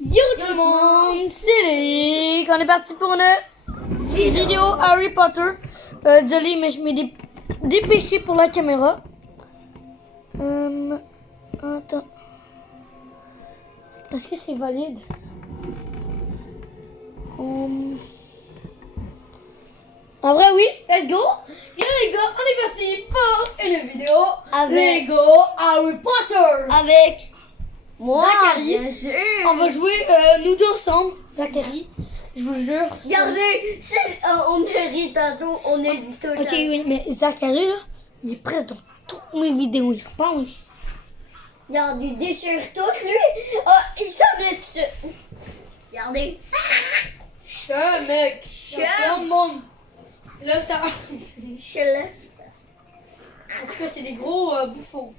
Yo tout le monde, c'est Lick. On est parti pour une vidéo Harry Potter. Désolé, mais je m'ai dépêché pour la caméra. Attends. Est-ce que c'est valide? En vrai, oui. Let's go. Yo les gars, on est parti pour une vidéo Avec Lego Harry Potter. Avec moi, Zachary. bien sûr. On va jouer nous deux ensemble, Zachary. Je vous jure. Regardez, on est ri tantôt, on est dit tout le Ok, temps. oui, mais Zachary, là, il est prêt dans toutes mes vidéos. Il pense. Regarde, il déchire tout, lui. Oh, il s'en est dessus. Regardez. Chien, mec. Chien. Plein de monde. Là, c'est Je laisse. en tout cas, c'est des gros bouffons.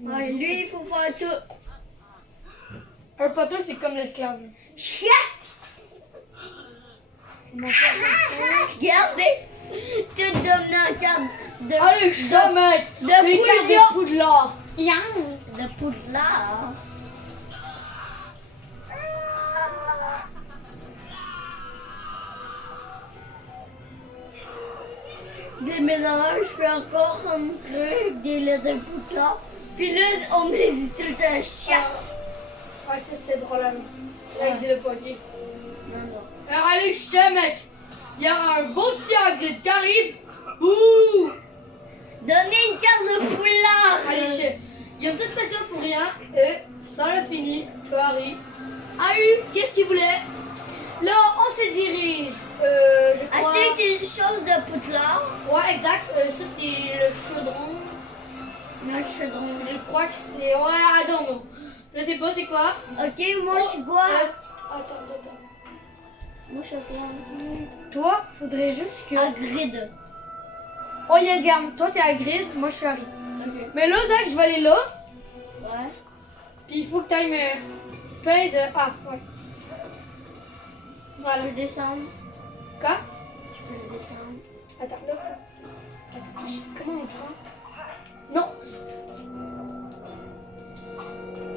Ouais, lui, il faut faire tout. Harry Potter, c'est comme l'esclave. Chien. On va faire comme Regardez. Tout devenant carte de... ça. Allez, chien, mec. de C'est les cartes Poudlard. de Poudlard. De Poudlard. Des mélanges, puis encore un truc, des lettres de Poudlard. Puis là, on est dit tout le temps chien. Ouais, ça, c'était drôle, là. Là, il dit le potier. Non, non. Alors, allez, chien, mec. Il y a un beau petit Hagrid qui arrive. Ouh. Donnez une carte de Poudlard. Allez, chien. Ils ont tout fait ça pour rien. Et ça l'a fini. Que Harry a eu, qu'est-ce qu'il voulait. Là, on se dirige. Je crois. Acheter ces choses de Poudlard. Ouais, exact. Ça, c'est le chaudron. Non, je suis drôle. Je crois que c'est. Ouais, I don't know. Je sais pas c'est quoi. Ok, moi je suis quoi? Attends. Moi je suis quoi? Toi, faudrait juste que. Hagrid. Oh, il y a une gamme. Toi, t'es Hagrid. Moi, je suis Harry. Ok. Mais là, Zach, je vais aller là. Ouais. Puis il faut que tu ailles me pèse. Ah, ouais. Voilà. Je peux le descendre. Quoi? Je peux le descendre. Attends, là, faut. Attends, comment on prend? Non.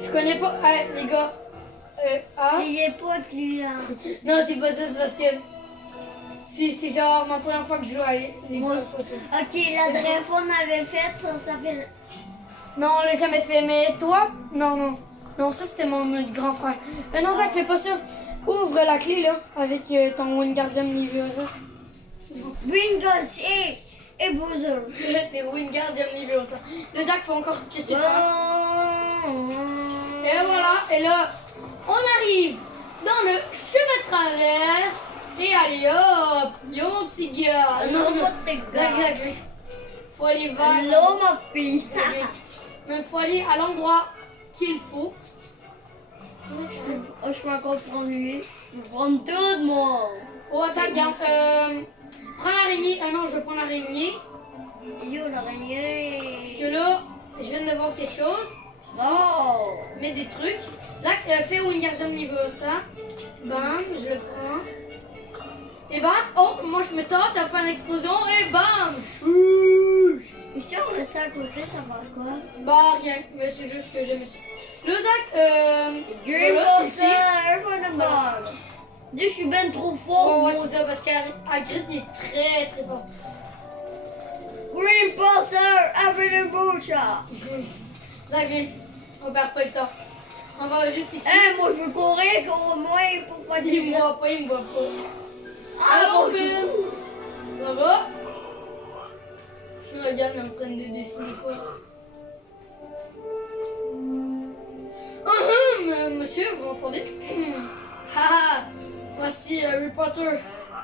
Je connais pas. Hey, les gars. Ah. Payez pas de lui. Hein. Non, c'est pas ça, c'est parce que. C'est genre ma première fois que je joue à Lego Photo. Ok, la dernière fois on avait fait ça fait. Non, on l'a jamais fait, mais toi? Non. Non, ça c'était mon grand frère. Non, Zach, fais pas ça. Ouvre la clé là, avec ton Wingardium Leviosa. Bringos et Bowser. C'est Wingardium Leviosa. Le Zach, faut encore que tu le fasses. Et voilà, et là, on arrive dans le chemin de traverse. Et allez hop, yo mon petit gars. Non, pas de Zach, faut aller vers. Allô ma fille. Il faut aller à l'endroit qu'il faut. Oh, je peux encore prendre lui. Je vais prendre tout moi. Oh, attends, regarde. Prends l'araignée. Ah non, je vais prendre l'araignée. Yo l'araignée. Parce que là, je viens de voir quelque chose. Oh. Mets des trucs. Zach, fais Wingardium Leviosa. Bam, je le prends. Et bam, oh, moi je me tasse, ça fait une explosion. Et bam. Chouch. Mais si on reste à côté, ça va quoi? Bah, rien. Mais c'est juste que j'aime ça. Le Zach, tu vas Green là, c'est ici. Monster for the ball. Je suis ben trop fort. Oh, ouais, c'est ça, parce qu'Hagrid, il est très très fort. Green Pulsar avec le bouche. Zach, viens. On perd pas le temps. On va juste ici. Moi je veux courir au moins pour pas Il me dire. voit pas, il me voit pas. Ah Allô, bon, Ben. Ça va? Regarde, il est en train de dessiner quoi? Monsieur, vous m'entendez? Haha, voici Harry Potter.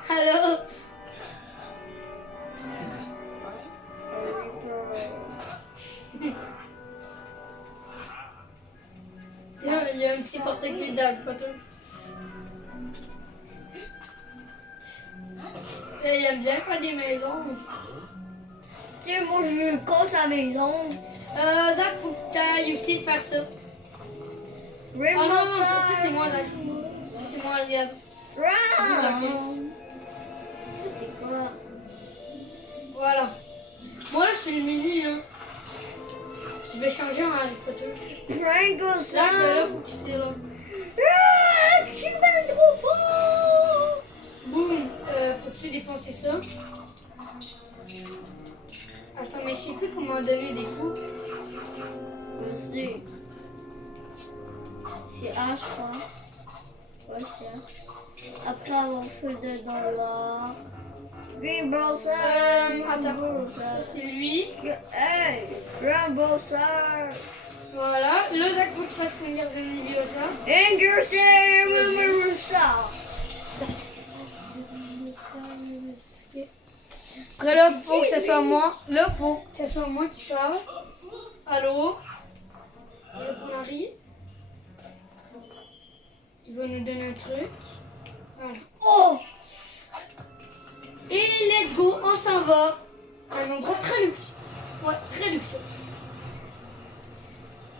Allô? Non, il y a un petit porte-clés d'Harry Potter. Et il aime bien faire des maisons. Tu sais, moi je casse la maison. Zach, faut que tu ailles aussi faire ça. Green Oh non, Monster. ça c'est moi, Zach. Ça c'est moi, regarde. Round. C'est quoi? Voilà. Moi là, je suis le mini, hein. Je vais changer en Harry Potter. Pringles. Zach, là, faut que tu tires là. Ah! moment donné des coups. Je sais. C'est A, je crois. Ouais, c'est A. Après avoir fait le dollar. Rainbow Star. Attends, ça c'est lui. Hey, Rainbow Star. Voilà. Là, Zach, faut que tu fasses Wingardium Leviosa. Ingersa. Après là, faut que ce soit moi. Là, faut que ce soit moi qui parle. Allô? On arrive. Il va nous donner un truc. Voilà. Oh! Et let's go, on s'en va. À un endroit très luxe. Ouais, très luxueux.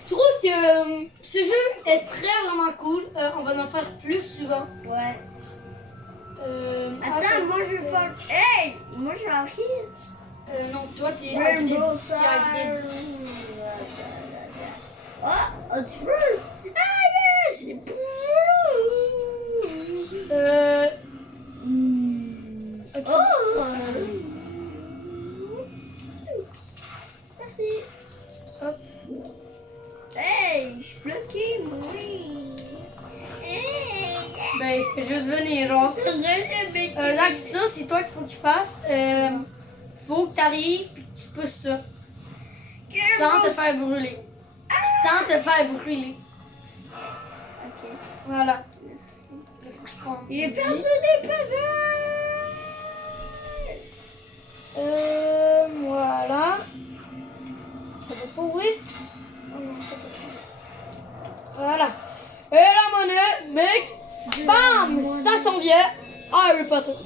Je trouve que ce jeu est vraiment cool. On va en faire plus souvent. Ouais. Attends, moi je vais faire. Hey! Moi j'arrive. Non, toi t'es Rainbow Hagrid. T'es Star. Hagrid. Ah, tu veux? Ah, yes! Ok. Oh! Merci. Hop. Hey, je suis bloqué, moi. Hey, Ben, il fait juste venir, genre. Zach, ça, c'est toi qu'il faut que tu fasses. Faut que t'arrives et que tu pousses ça. Sans te faire brûler. Sans te faire brûler. Ok. Voilà. J'ai perdu des pavés. Voilà. Ça va pas ouvrir? Oh non, ça peut pas. Voilà. Et la monnaie, mec. Bam! Ça s'en vient. Harry Potter.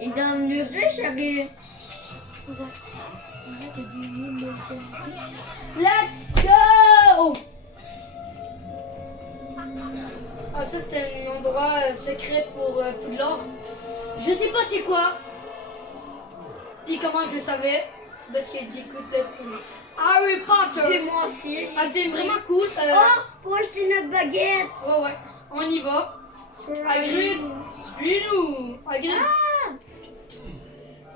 Il est devenu riche, Harry. Let's go! Ah, ça c'était un endroit secret pour Poudlard. Je sais pas c'est quoi. Et comment je le savais? C'est parce que j'écoute le film Harry Et Potter. moi aussi. Un film vraiment cool. Oh, pour acheter notre baguette. Ouais, on y va. Hagrid, suis-nous. Hagrid. Ah!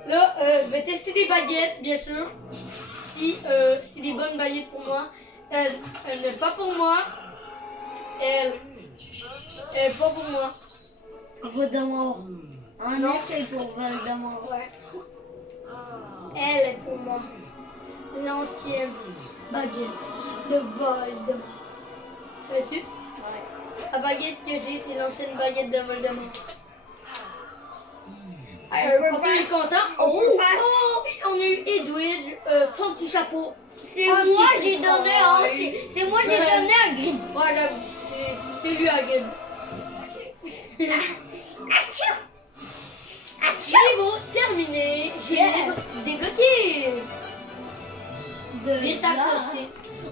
Là, je vais tester des baguettes, bien sûr. Si c'est des bonnes baguettes pour moi. Elle n'est pas pour moi. Elle est pas pour moi. Voldemort. En Non. effet, pour Voldemort. Ouais. Elle est pour moi. L'ancienne baguette de Voldemort. Savais-tu? Ouais. La baguette que j'ai, c'est l'ancienne baguette de Voldemort. Harry Potter est content. Oh, on a eu Edwidge, son petit chapeau. C'est Un moi petit j'ai cristal. donné un. C'est moi j'ai Ouais. donné un gris. Ouais, j'avoue. C'est lui, Hagrid. Niveau terminé. J'ai Yes. débloqué. De Véritable là. sorcier.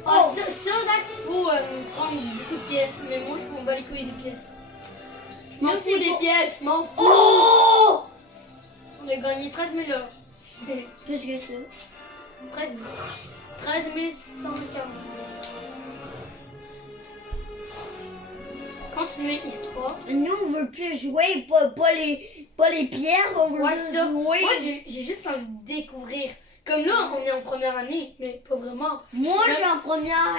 Oh, ça, Zach, il faut prendre beaucoup de pièces. Mais moi, je m'en bats les couilles des pièces. Je m'en Je fous sais des pas. pièces. M'en fous. Oh! On a gagné 13 000 $. Qu'est-ce que c'est? 13 000. 13 140. Continuer histoire. Nous on veut plus jouer, pas les pierres, on veut Ouais, juste ça. jouer. Moi, j'ai juste envie de découvrir. Comme là, on est en première année, mais pas vraiment. parce que Moi je je suis suis en première,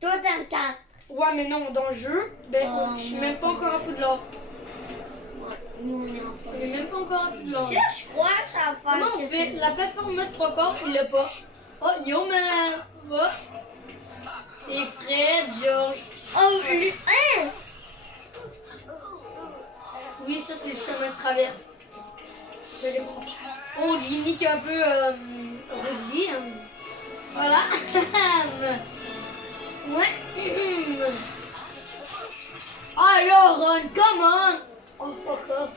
toi t'es en 4. même- Ouais, mais non, dans le jeu, ben, Oh, je suis non. même pas encore à Poudlard. Ouais, nous on est en On première. est même pas encore à Poudlard. Ça, je crois que ça va faire. Comment on fait? La plateforme 9 3 quarts, il l'a pas. Oh, yo, man! Oh. C'est Fred, George. Oh, lui. Hein? Oui, ça, c'est le chemin de traverse. Je vais aller voir. Oh, j'ai niqué un peu Rosie. Voilà. Ouais. Alors, Ron, come on! Oh, fuck off.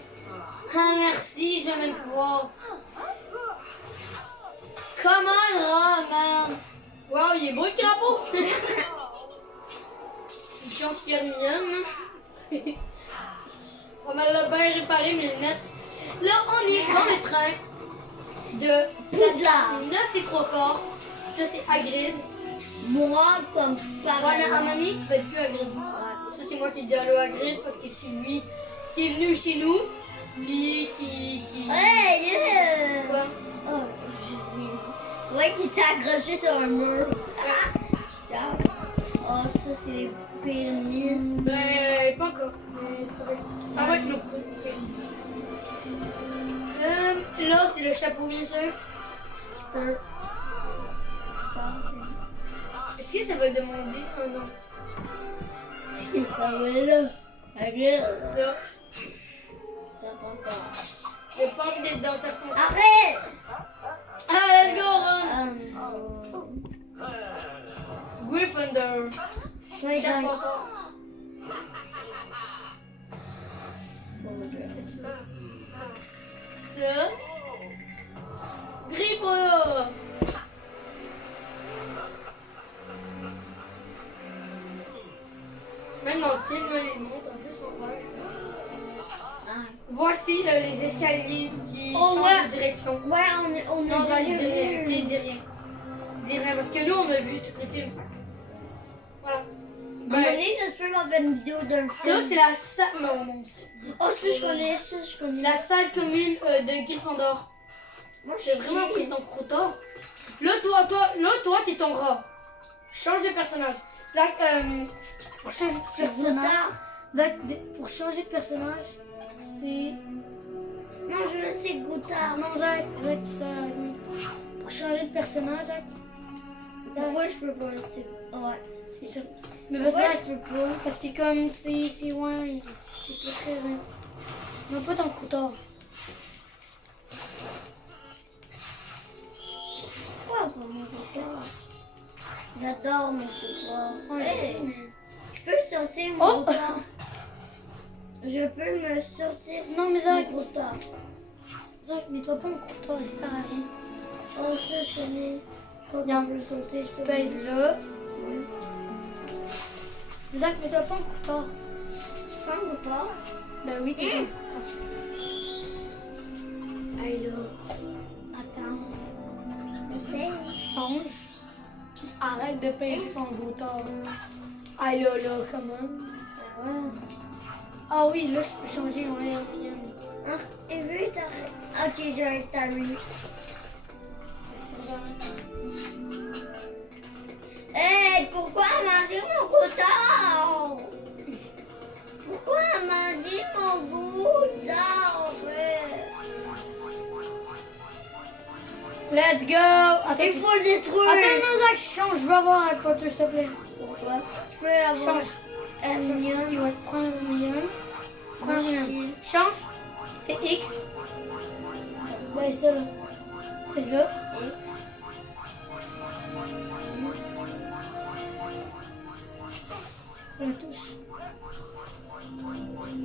Ah, merci, je vais même pouvoir. Come on, Ron, man. Wow, il est beau le crapaud. Une chance qu'il Hermione. On l'a bien réparé, mes lunettes. Là, on est dans le train de Poudlard. 9 et 3 quarts. Ça, c'est Hagrid. Moi, comme par Ouais, mais à un moment donné, tu vas être plus Hagrid. Ça, c'est moi qui dis allô Hagrid parce que c'est lui qui est venu chez nous. Puis qui... Hey, yeah. Quoi? Oh, ouais, qui s'est accroché sur un mur. Oh, ça, c'est les pyramides. Ben, pas encore. Mais ça va être nos là, c'est le chapeau, bien sûr. Est-ce que ça va demander un nom? Est-ce que ça va là? Regarde. Ça. Ça prend encore. J'ai pas envie d'être dans sa peau. Arrête! Ah, let's go, run! Gryffindor. Ouais, Ça, donc. pas encore. Ça. Gryffondor. Même dans le film, là, ils montent un peu son vert. Voici les escaliers qui Oh, changent ouais. de direction. Ouais, on Non, a il déjà dit rien. vu. Dis rien. Dis rien. Parce que nous, on a vu tous les films. Voilà. À un moment Ben, donné, ça se peut qu'on fait une vidéo d'un ça, film. c'est la salle. Non, non, c'est Oh, ça, je connais, ça, je connais. la salle commune de Gryffondor. Moi, je J'ai suis vraiment pris ton croutard. Là, toi, t'es ton rat. Change de personnage. Là, pour changer de personnage. Là, pour changer de personnage, c'est. Non, je veux c'est Goutard. Non, Zach, ça. Pour changer de personnage, Zach. Pourquoi je peux pas rester? Ouais. C'est ça. Mais parce Pourquoi que je peux pas? parce que comme c'est ouais, c'est pas très bien. Non, pas ton croutard. Pourquoi pas mon Goutard? J'adore mon Goutard. Ouais, Hey, mais- je peux sortir mon Oh! Goutard. Je peux me sortir Non, mais Zach, mon Goutard. Zach, mets-toi pas en croutard, il sert à rien. Oh, ça, je connais. Je crois Regarde, qu'on peut sauter tu sur pèses là. Ouais. Zach, mets-toi pas en croutard. Sans Goutard? Ben oui, t'es en croutard. Allez là. Attends. Essaye. Change. Puis arrête de peser ton croutard. Allez là, comment? Ah oui, là, je peux changer en Hermione. Hein? Et vu, t'as... Ok, j'ai Harry. C'est sûr. Hey, pourquoi manger mon Goutard? Pourquoi manger mon Goutard? Let's go! Attends, Il faut le détruire. attends, non, Zach, change, je vais avoir un Potter, s'il te plaît. Pourquoi? Je peux avoir Change. Hermione. Ouais, prends Hermione. Prends Hermione. Change. Fais X. Ouais, ça là. Fais là. C'est quoi la touche?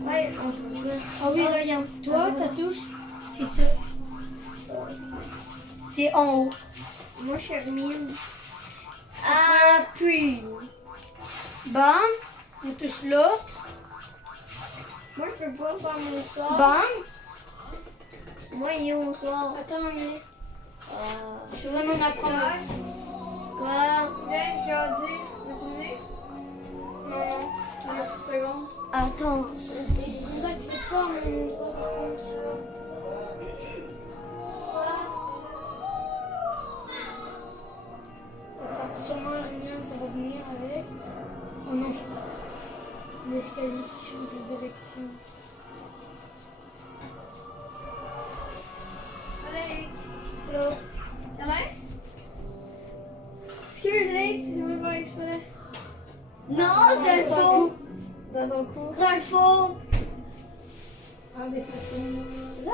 Ouais, on peut. Ah oui, regarde. Toi, ta touche, c'est ça. C'est en haut. Moi, je suis Hermione. Puis. Bam. On touche là. Moi, je peux pas faire mon sort. Bam. Moi, il est au sort. Attends, mais c'est vraiment m'apprendre. Quoi? Viens, regardez, continuez. Non, non. Une petite seconde. Attends. Ça, tu fais pas mon Attends, sûrement Hermione, ça va venir avec. Oh non. L'escalier qui change de direction. Allez, Là. Alain? Excusez, je vais faire exprès. Non, c'est un faux. Dans ton cou. C'est un faux. Ah, mais ça fait. Là,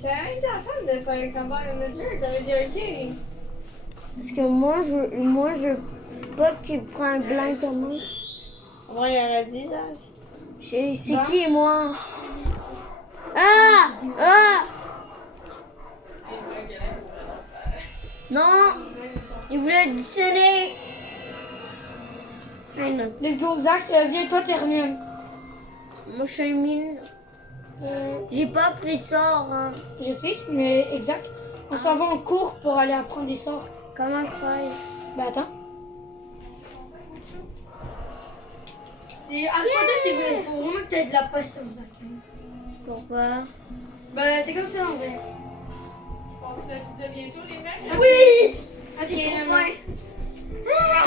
c'est intéressant de faire une campagne de jeu. T'avais dit ok. Parce que moi, je veux pas qu'il prenne un blanc comme moi. Moi, il aurait dit ça. C'est qui, moi? Ah! Ah! Non! Il voulait additionner. Ah non. Let's go, Zach, viens, toi, Hermione. Moi, je suis mine. J'ai pas pris de sort. Hein. Je sais, mais exact. On s'en va en cours pour aller apprendre des sorts. Comment je fais? Ben attends. C'est Harry Potter, c'est vrai. Il faut vraiment que tu aies de la patience, Zach. Pourquoi? Ben c'est comme ça en vrai. passe la pizza bientôt, les mecs? Oui! Ok, J'ai trop non, non. faim.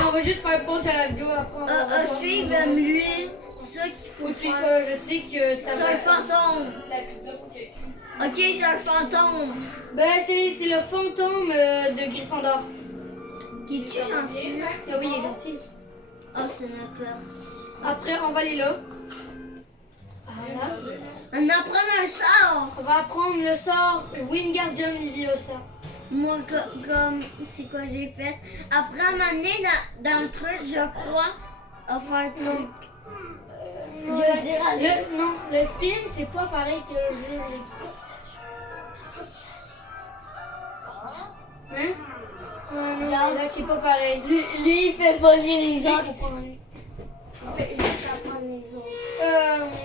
On va juste faire pause à la vidéo après. On va reprendre. Suivre lui. C'est ça qu'il faut Puis, faire. je sais que ça C'est va. un fantôme. La pizza, faut qu'elle cuise. Ok, c'est un fantôme. Ben, c'est le fantôme de Gryffondor. Qui est-tu gentil? Ah oui, il est gentil. Oh, c'est ma peur. Après, on va aller là. Voilà. On apprend un sort. On va apprendre le sort Wingardium Leviosa. Moi, comme c'est quoi j'ai fait. Après m'amener dans le truc, je crois, à faire un truc. Je veux dire, allez. Non, le film, c'est pas pareil que le jeu. Hein? Non, Isaac, c'est pas pareil. Lui, il fait voler les autres. autres. Il fait juste apprendre les autres.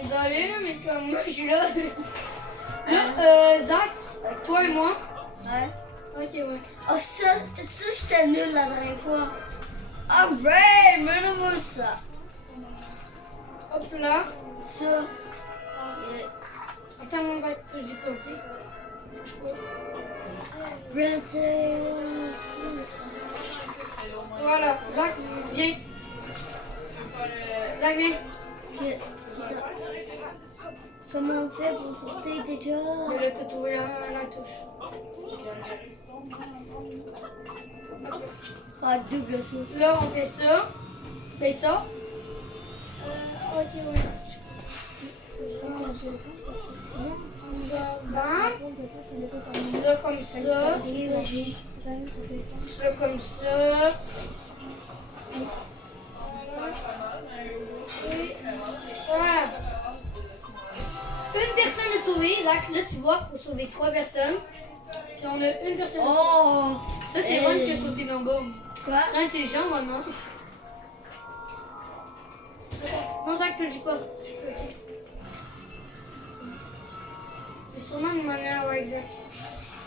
Désolé, mais comme moi, je suis là. Là, Zach, toi et moi. Ouais. Ok, ouais. Oh, ça j'étais nul la dernière fois. Ah, ouais, mais non, moi, ça. Hop là. Ça. Attends, mon Zach, touche du côté. Touche pas. Voilà, Zach, viens. Zach, viens. Comment on fait pour sauter déjà? Je vais te trouver la touche. Pas double saut. Là, on fait ça. Fais ça. Ok, ouais. Bam. Ça comme ça. Ça comme ça. Et voilà. Une personne est sauvée, Zach. Là, tu vois, il faut sauver 3 personnes. Puis on a une personne. Oh! Ça, c'est Ron qui a sauté dans le bas. Quoi? Très intelligent, Ron, non? Non, Zach, que j'ai pas. Je peux, ok. C'est sûrement une manière, ouais, exact.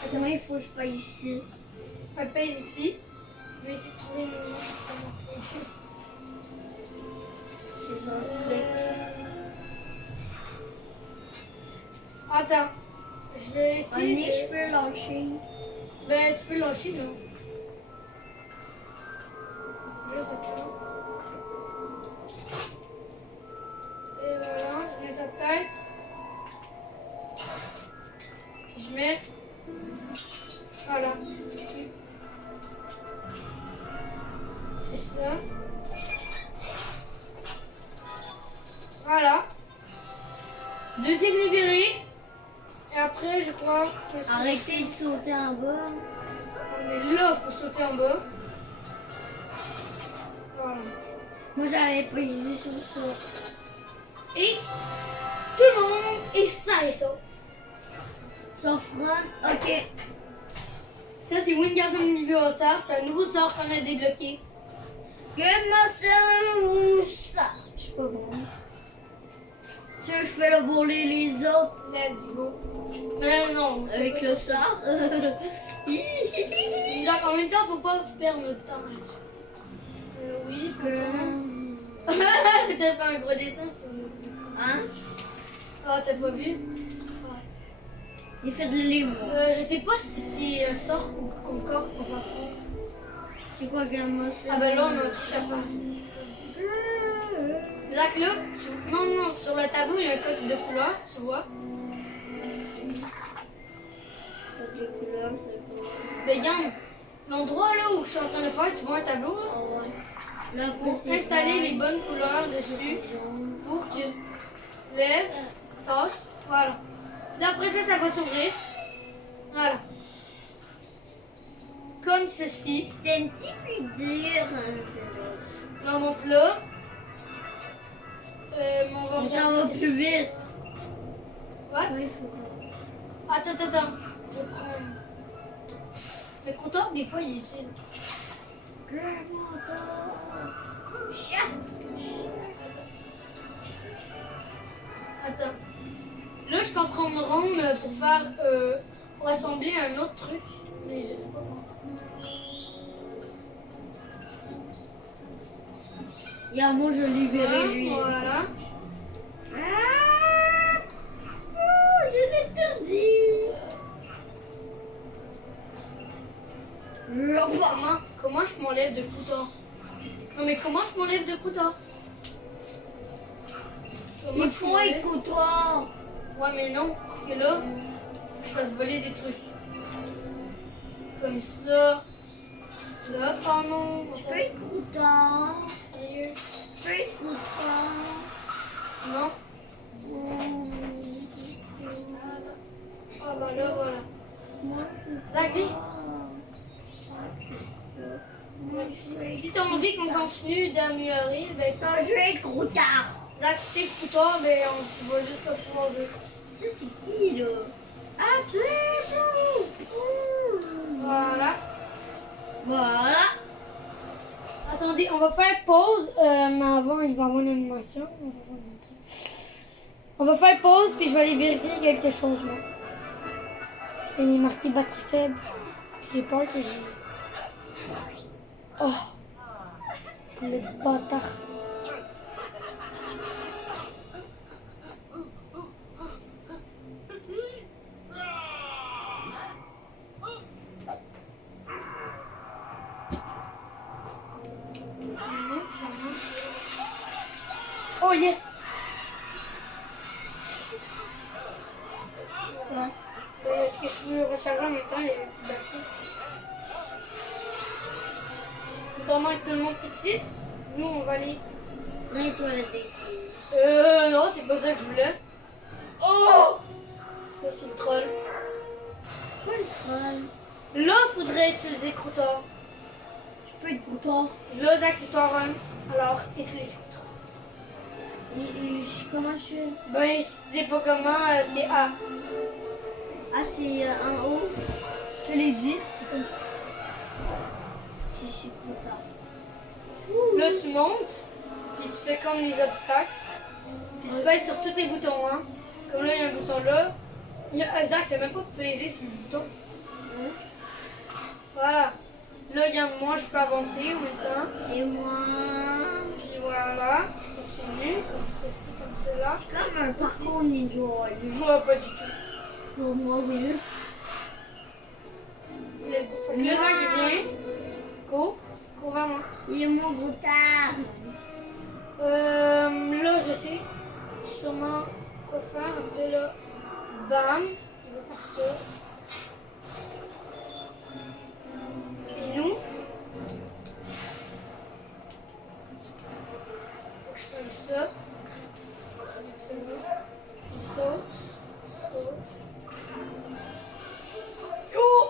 Attends, il faut que je paye ici. Elle pèse ici. Je vais essayer de trouver une manière. C'est genre clic. Attends. Je vais Annick, essayer. je peux lâcher. Ben, tu peux lâcher, là. Juste attends. Et voilà, je mets sa tête. Puis je mets. Voilà. Je fais ça. Voilà. Deuxième libéré. Et après, je crois que c'est. Arrêtez de sauter en bas. Mais là, il faut sauter en bas. Voilà. Moi, j'avais pas idée sur ça. Et tout le monde est sain et sauf. Sauf Ron. Ok. Ça, c'est Wingardium Leviosa. C'est un nouveau sort qu'on a débloqué. Que ma ça. Je suis pas bon. Tu veux que je fais le voler les autres Let's go. Non, non. avec le sort? Genre, en même temps, faut pas perdre notre temps là-dessus. Oui, faut pas. T'as fait un gros dessin, c'est mieux. Hein? Ah, t'as pas vu? Il fait de l'humour. Je sais pas si c'est un sort encore qu'on va prendre. C'est quoi Gamma? Ah ben là, on a un truc à faire. Zach, là, non, sur le tableau, il y a un code de couleur, tu vois. Les couleurs, c'est quoi? Ben, regarde, l'endroit là où je suis en train de faire, tu vois un tableau là? Ah ouais. Là, Faut installer les bonnes couleurs dessus pour que lève, tasse, voilà. Puis après ça, ça va s'ouvrir. Voilà. Comme ceci. C'est un petit peu dur. Là, on monte là. On va Mais ça va regarder. plus vite. What? Oui, Attends. Je vais prendre. Le compteur, des fois, il est utile. Chat. Attends. Là, je comprends une ronde pour faire. Pour assembler un autre truc. Mais je sais pas comment. Regarde, moi je libéré lui. Voilà. Ah! Oh, je l'ai perdu. Comment je m'enlève de couteau? Non mais comment je m'enlève de couteau? Comment Il je faut m'enlève? écouter. Ouais mais non, parce que là, faut que je fasse voler des trucs. Comme ça. Là, oh non. Je peux écouter. Sérieux? Je peux écouter. Non. Ah bah là, voilà. Zach, viens. Si t'as envie qu'on continue d'améliorer, ben Je vais être trop tard. Zach, si t'es couteau, ben on va juste pas pouvoir jouer. Ça, c'est qui, là? Appelez-vous. Voilà. Voilà. Attendez, on va faire pause, mais avant il va y avoir une animation. On va faire pause, puis je vais aller vérifier quelque chose, moi. Parce qu'il est marqué batterie faible. J'ai peur que j'ai... Oh! Le bâtard. Oh yes! Ouais. Est-ce que je peux recharger en même temps les batteries? Pendant que tout le monde s'excite, nous on va aller. Dans les toilettes des Non, c'est pas ça que je voulais. Oh! Ça c'est le troll. Quoi le troll? Là, faudrait utiliser Croutard. Je peux être content. Là, Zach, c'est ton run. Alors, utilise Croutard. Comment je fais? Ben, si tu sais pas comment, c'est A. Ah, c'est en haut. Je l'ai dit. C'est comme ça. Je suis content. Là, tu montes, puis tu fais comme les obstacles. Puis tu pèses sur tous les boutons, hein. Comme là, il y a un bouton là. Zach, t'as même pas pesé sur le bouton. Voilà. Là, regarde, moi, je peux avancer en même temps. Et moi... Puis voilà, tu continues, comme ceci, comme cela. C'est comme un parcours ninja. Là. Moi, pas du tout. Pour moi, oui. Fait que là, Zach, il vient. Cours. Cours vers moi. Il est mon goutard. Là, je sais sûrement quoi faire. Après, là, bam, il va faire ça. Et nous, faut que je fasse ça. On saute. Saute. Oh!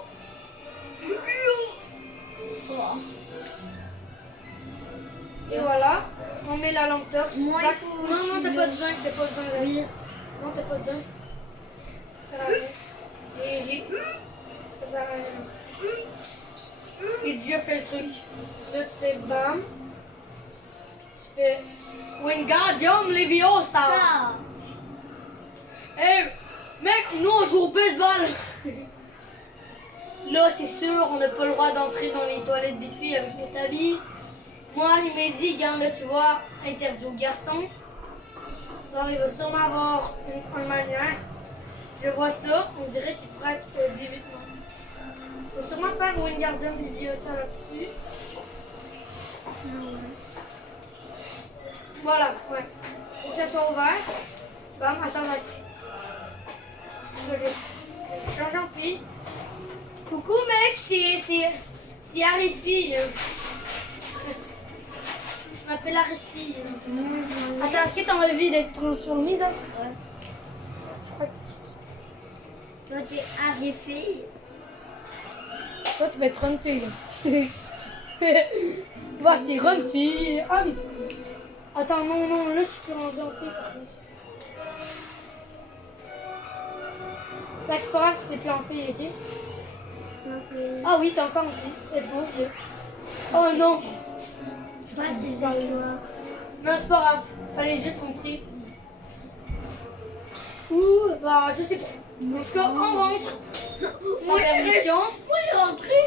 Et voilà, on met la lampe torche. Moi, Zach, il faut non, aussi t'as le- pas besoin, t'as pas besoin. Zach. Oui. Non, t'as pas besoin. Ça sert à rien. Léger. Ça sert à rien. J'ai déjà fait le truc. Là, tu fais bam. Tu fais Wingardium Leviosa. Ça. Hey, mec, nous on joue au baseball. Là, c'est sûr, on n'a pas le droit d'entrer dans les toilettes des filles avec notre habit. Moi, il m'a dit, regarde là, tu vois, interdit aux garçons. Alors, il va sûrement avoir une manière. Je vois ça, on dirait qu'il pourrait être débutant. Il faut sûrement faire Wingardium Leviosa là-dessus. Voilà, ouais. Faut que ça soit ouvert. Bam, attends, là-dessus. Je vais changer en fille. Coucou mec, c'est Arifi. Je m'appelle Arifi. Attends, est-ce que t'as envie d'être transformée, ça? Ouais. Je crois que Toi, t'es arrivé. toi, tu vas être une fille. Voici une fille. Arifi. Attends, non, non, là, je suis rendue en fille, par contre. Là, c'est pas grave si t'es plus en fille, ok? Ah oui, t'es encore en fille. Let's go, viens. Oh non! Pas C'est c'est disparu. toi. Non, c'est pas grave. Fallait juste rentrer. Ouh, bah, je sais pas. En tout cas, on rentre. Sans permission. Moi, j'ai rentré.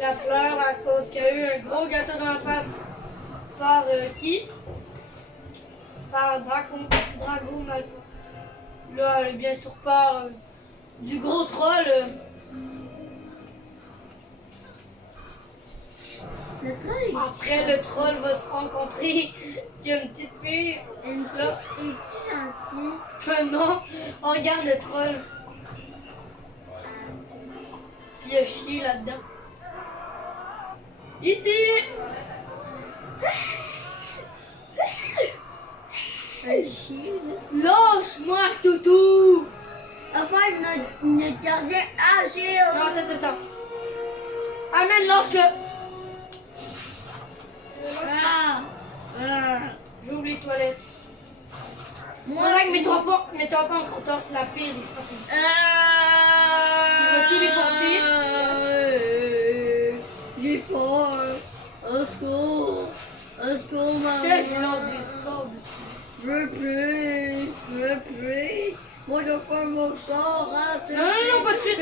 La pleure à cause qu'il y a eu un gros gâteau dans la face. Par qui? Par Drago Malfoy. Là, elle est bien sûr par du gros troll. troll. Après, le troll va se rencontrer. Il y a une petite fille. Là. Es-tu gentil? Non, on regarde le troll. Puis il y a chier là-dedans. Ici! Un chien, là. Lâche-moi, toutou! Enfin, notre gardien agile. Non, attends. Amène, lâche-le! Ah. Ah. J'ouvre les toilettes. Moi, Moi, mets-toi pas en compteur, c'est la pire ici. Il va tout défoncer. J'ai peur. Au secours. Au secours, maman. Chef, je lance des sorts dessus. Je veux plus. Moi, je vais faire mon sort. Hein, Non, pas de suite.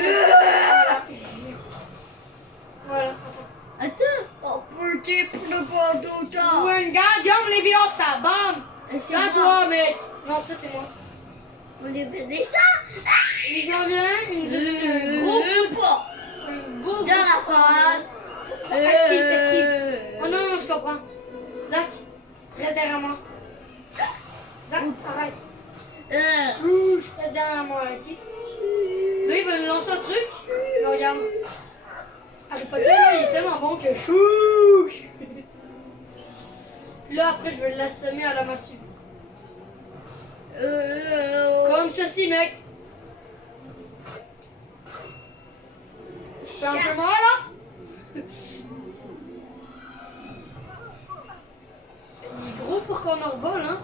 Voilà, attends. Attends, on peut dire pour le pas d'autant. Ou un gardien, les bières, ça bam! C'est C'est à moi. toi, mec! Non, ça c'est moi. On les fait des ça. Il en vient, il nous a donné un gros coup de un beau Dans la face. Esquive. Oh non, je comprends. Zach, reste derrière moi. Zach, arrête. Reste derrière moi, ok? Là, il va nous lancer un truc. Non, regarde. Harry Potter, là, il est tellement bon que chouch! Puis là, après, je vais l'assommer à la massue. Comme ceci, mec. C'est un peu mal, là? Il est gros pour qu'on en revole, hein?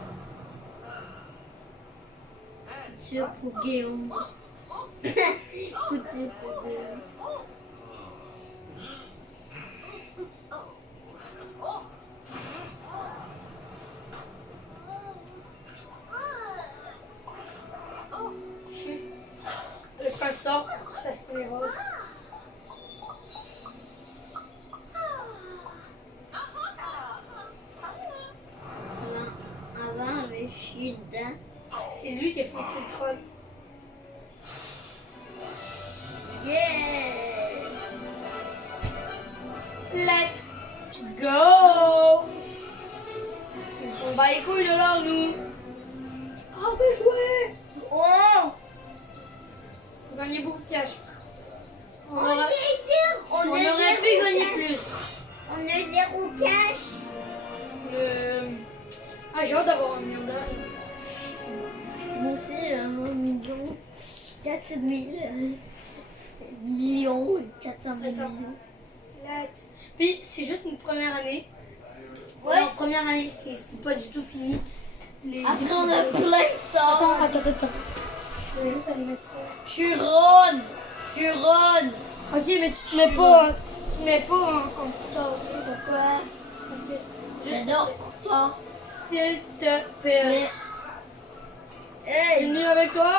C'est pour Guillaume. Écoute, c'est pour Guillaume. Le prince sort, ça se met rose. Avant, on avait chié dedans. C'est lui qui a fait le troll. Yeah! Let's go! On bat les couilles de l'or, nous. Ah, on peut jouer! Oh! On a gagné beaucoup de cash. On On aurait, aurait pu gagner plus. On a 0 cash. Ah, j'ai hâte d'avoir 1 million $. Moi aussi, 1 million 400 000. Million 400 000. Attends. Let's. Puis, c'est juste une première année. Ouais. Non, première année, c'est pas du tout fini. Les Après, on a plein de sorts. Attends. Je vais juste aller mettre ça. Je suis Ron. Ok, mais tu te mets pas en tort. Pourquoi? Parce que juste J'adore toi. s'il te plaît. Je suis Hey! venu avec toi.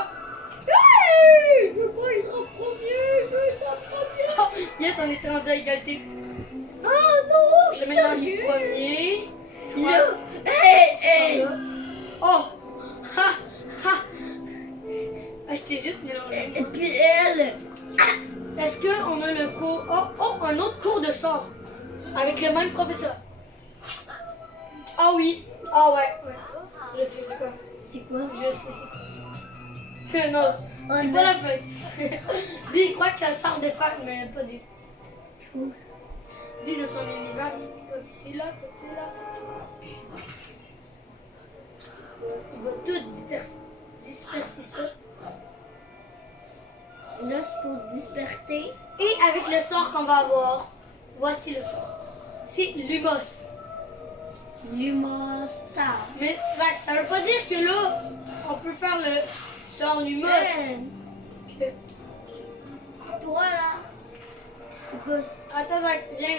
Hey! Je veux pas être en premier. Oh, yes, on est rendu à égalité. Oh non! Je mets dans le premier. Je crois. Là. Hey! Oh! Ha! Ha! Ah, je t'ai juste mélangé. Et puis elle. Est-ce qu'on a le cours... Oh, un autre cours de sort. Avec le même professeur. Ah oui. Ah ouais. Je sais c'est quoi. C'est quoi? Je sais c'est quoi. Non, c'est pas la fête. Lui, il croit que ça sort des fêtes, mais pas du tout. Lui, dans son univers, c'est là. Il va tout disperser ça. Là, c'est pour disperser. Et avec le sort qu'on va avoir, voici le sort. C'est Lumos. Lumostar. Mais Zach, ça veut pas dire que là, on peut faire le sort Lumos. Toi là. Écoute. Attends Zach, viens.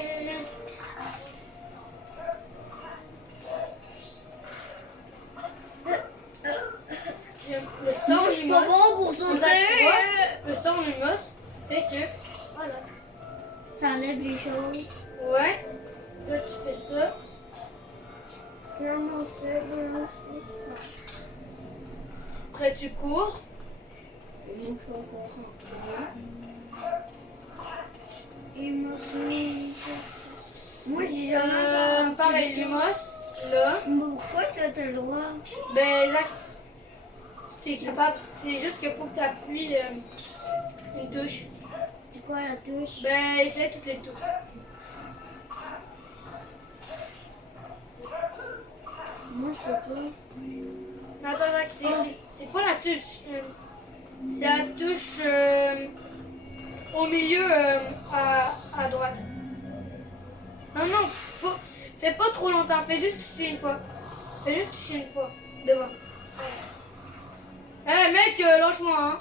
Le sort Moi, je suis pas Lumos. bon pour Zach, sauter. tu vois, le sort Lumos fait que... Voilà. Ça enlève les choses. Ouais. Là, tu fais ça. Comment c'est? Après, tu cours. Moi, j'ai j'ai jamais pareil, Lumos, là. Pourquoi tu as le droit? Ben, là, t'es capable. C'est juste qu'il faut que tu appuies une touche. C'est quoi la touche? Ben, essaye toutes les touches. Moi, je sais pas. Non, attends, c'est pas la touche. C'est la touche au milieu à droite. Non, non, fais pas trop longtemps. Fais juste toucher une fois. Fais juste toucher une fois. Devant. Eh mec, lâche-moi, hein.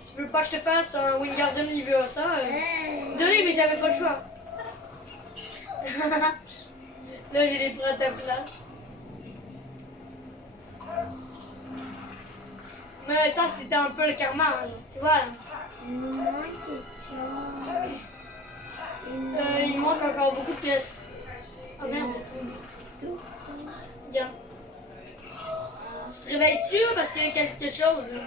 Tu veux pas que je te fasse un Wingardium Leviosa Désolé, mais j'avais pas le choix. Là, j'ai les pris à ta place. Mais ça, c'était un peu le karma, hein, genre, tu vois là. Il me manque quelque chose. Il manque encore beaucoup de pièces. Ah merde, j'ai tombé. Regarde. Tu te réveilles-tu parce qu'il y a quelque chose là?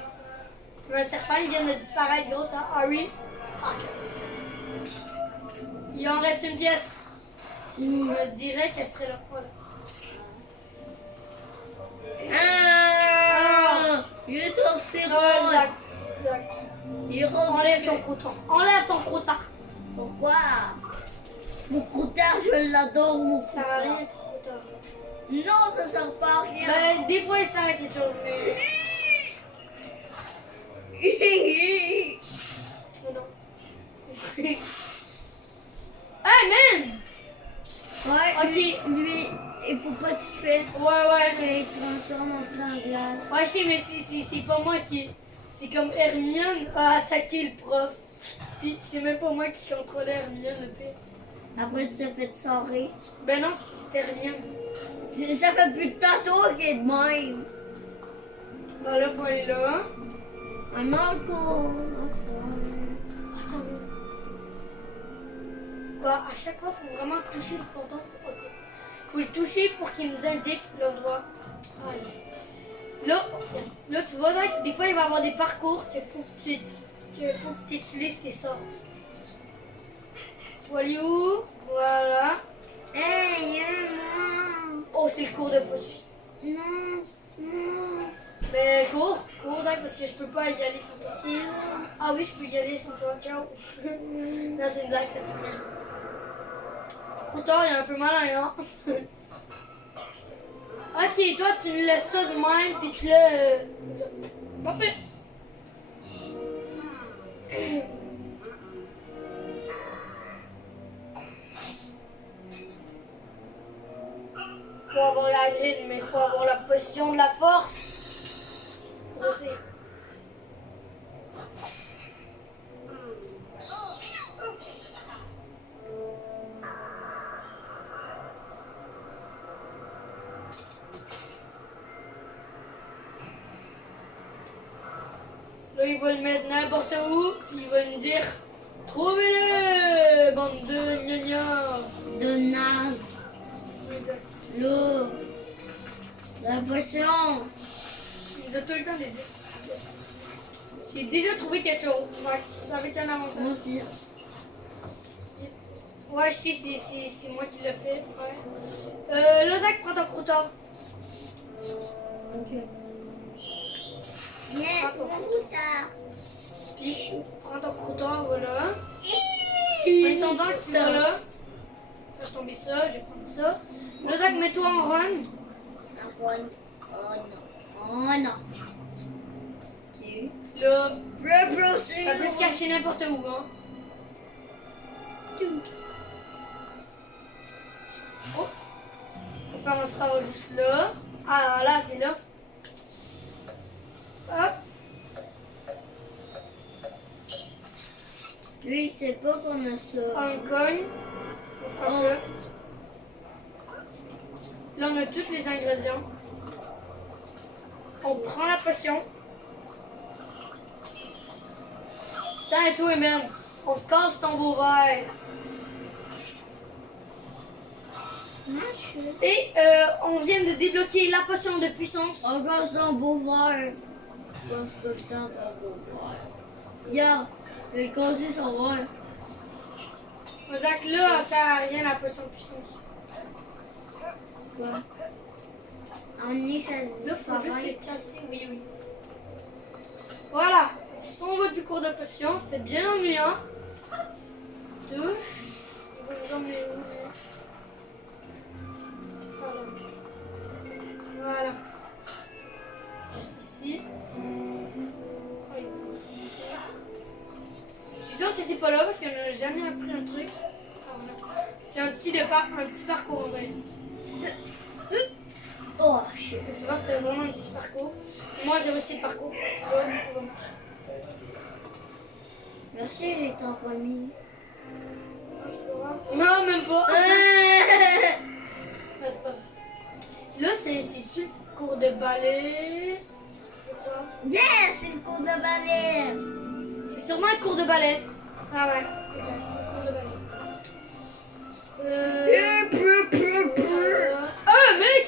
Un serpent il vient de disparaître grâce à Harry. Il en reste une pièce. Je me dirais qu'elle serait là. Voilà. Il est sorti Exact. Il est rentré. Enlève ton croûton. Enlève ton croûton. Pourquoi? Mon croutard, je l'adore, mon Ça sert à rien croutard. ton croûton. Non, ça sert pas à rien. Ben, des fois il sert à quelque chose, mais. Oh non. Hey man! Ouais, Ok. lui, il faut pas toucher. Ouais. Il transforme en train glace. Ouais, je sais, mais c'est pas moi qui. C'est comme Hermione a attaqué le prof. Puis c'est même pas moi qui contrôlais Hermione le pire. Après, tu t'es fait sortir. Ben non, c'était Hermione. Ça fait plus de temps toi qui est de même. Ben là, faut aller là. Un encore. Attends. Quoi, à chaque fois, faut vraiment toucher le fantôme. Ok. Faut le toucher pour qu'il nous indique l'endroit. Là, tu vois, là, des fois, il va y avoir des parcours qu'il faut que tu utilises tes sorts. Faut aller où? Voilà. Hey, non. Oh, c'est le cours de poursuite. Non. Mais cours, Zach, parce que je peux pas y aller sans toi. Ah oui, je peux y aller sans toi. Ciao. Non, c'est une blague, ça. Croutard, il est un peu malin, hein. Ok, toi, tu me laisses ça de même, puis tu le... Parfait. Faut avoir la grille, mais faut avoir la potion de la force. Je sais. Là, il va le mettre n'importe où, puis il va nous dire trouvez-le, bande de gnognas. De naze. L'eau. La potion. Il nous a tout le temps des dire. J'ai déjà trouvé quelque chose. Ouais, ça va être un Moi avantage. aussi. Ouais, je sais, c'est moi qui l'ai fait, frère. Lozac, prends ton croutard. Ok. Yes, mon croutard. Puis, prends ton croutard, voilà. En attendant que tu vas là, fais tomber ça, je vais prendre ça. Lozac, mets-toi en run. Oh non. Oh non. Ok. Là, Reprocher. ça peut se cacher n'importe où, hein. Oh, on va faire un sort juste là. Ah, là, c'est là. Hop. Lui, il sait pas qu'on a ça. On cogne. On prend ça. Là, on a tous les ingrédients. On prend la potion. Tiens, et toi, même. On casse ton beau verre. Et on vient de débloquer la potion de puissance. On passe dans beau verre. On passe tout le temps dans beau verre. Regarde, j'ai cassé son verre. Zach, là, ça sert à rien la potion de puissance. Quoi? On est ça Là, faut juste les casser, oui. Voilà. On va du cours de potion, c'était bien ennuyant. Touche. On va nous emmener où? Voilà. Juste ici. Je suis sûre que c'est pas là parce qu'on n'a jamais appris un truc. C'est un petit parcours en vrai. Oh, shit. Tu vois, c'était vraiment un petit parcours. Et moi, j'ai aussi le parcours. Merci, j'ai ton premier. Non, même pas. Ouais, c'est pas ça. Là, c'est-tu le cours de ballet? Yes, c'est le cours de ballet. C'est sûrement le cours de ballet. Ah ouais, exact, c'est le cours de ballet. Mec,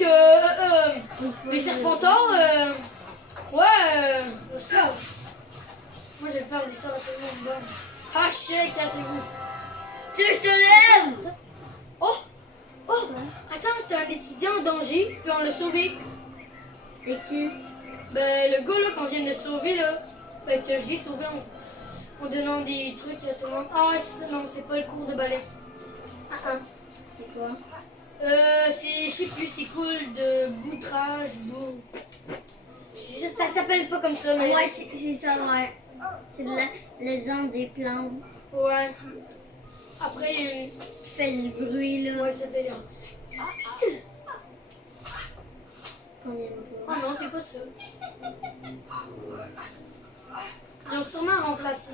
les serpentards, ouais, esclave. Moi, je vais le faire du sort à tout le monde. Ah, shit, cassez-vous. Je te lève. Oh, attends, c'était un étudiant en danger, puis on l'a sauvé. C'est qui? Ben, le gars là qu'on vient de sauver là, ben, que j'ai sauvé en donnant des trucs à tout le monde. Ah ouais, c'est ça, non, c'est pas le cours de ballet. C'est quoi? Je sais plus, c'est cool de boutrage, ça s'appelle pas comme ça, mais... Ouais, c'est ça, ouais. C'est le genre des plantes. Ouais. Après, il y a une... Qui fait du bruit, là. Ouais, ça fait bien. Qu'on aime pas. Ah non, c'est pas ça. Ils ont sûrement remplacé.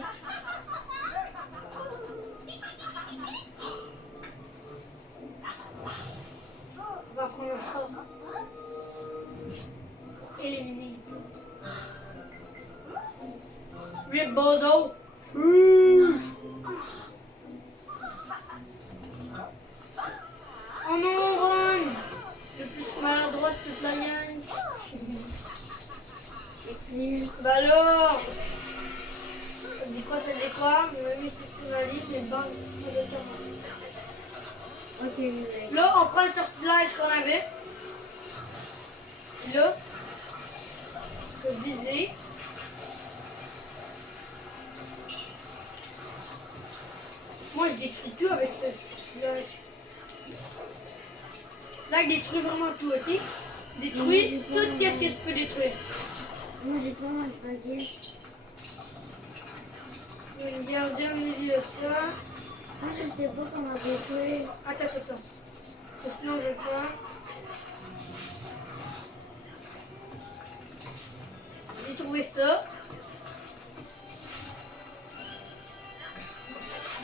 On va prendre un sort. Pour éliminer les plantes. Rip Bozo. Oh non, Ron! Le plus maladroit de toute la gang. Et puis, Bah alors! Ça dit quoi, ça dit quoi? J'ai même mis cette sur la ligne, mais bang, c'est pas le temps. ok, mec. Là, on prend le sortilège qu'on avait. Là, je peux viser. Moi, je détruis tout avec ce sortilège. Là, il détruit vraiment tout, ok? Détruis tout ce que tu peux détruire. Moi, j'ai pas mal de baguettes. Une gardienne de ça. Moi, je sais pas comment détruire. Attends. Sinon, je vais faire. J'ai trouvé ça.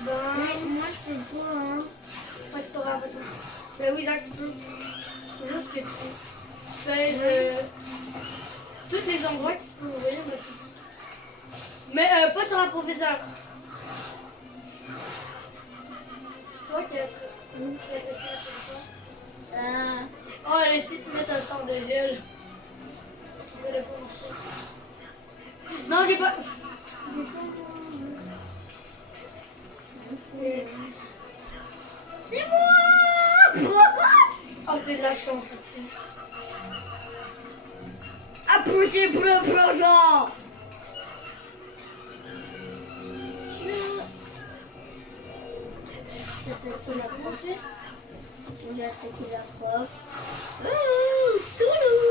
Ben, Moi, je peux pas, hein. moi, c'est pas grave, attends. Ben oui, là, tu peux. Faut juste que tu pèses tous les endroits que tu peux ouvrir. Mais pas sur la professeure. C'est toi qui as attaqué la professeure. Oh, elle essaie de mettre un sort de gel. Ça n'a pas marché. Non, j'ai pas. C'est moi! Oh, tu as de la chance là-dessus. Approachez propre genre! J'ai attaqué la prof. J'ai attaqué la prof. Ouh, Toulou!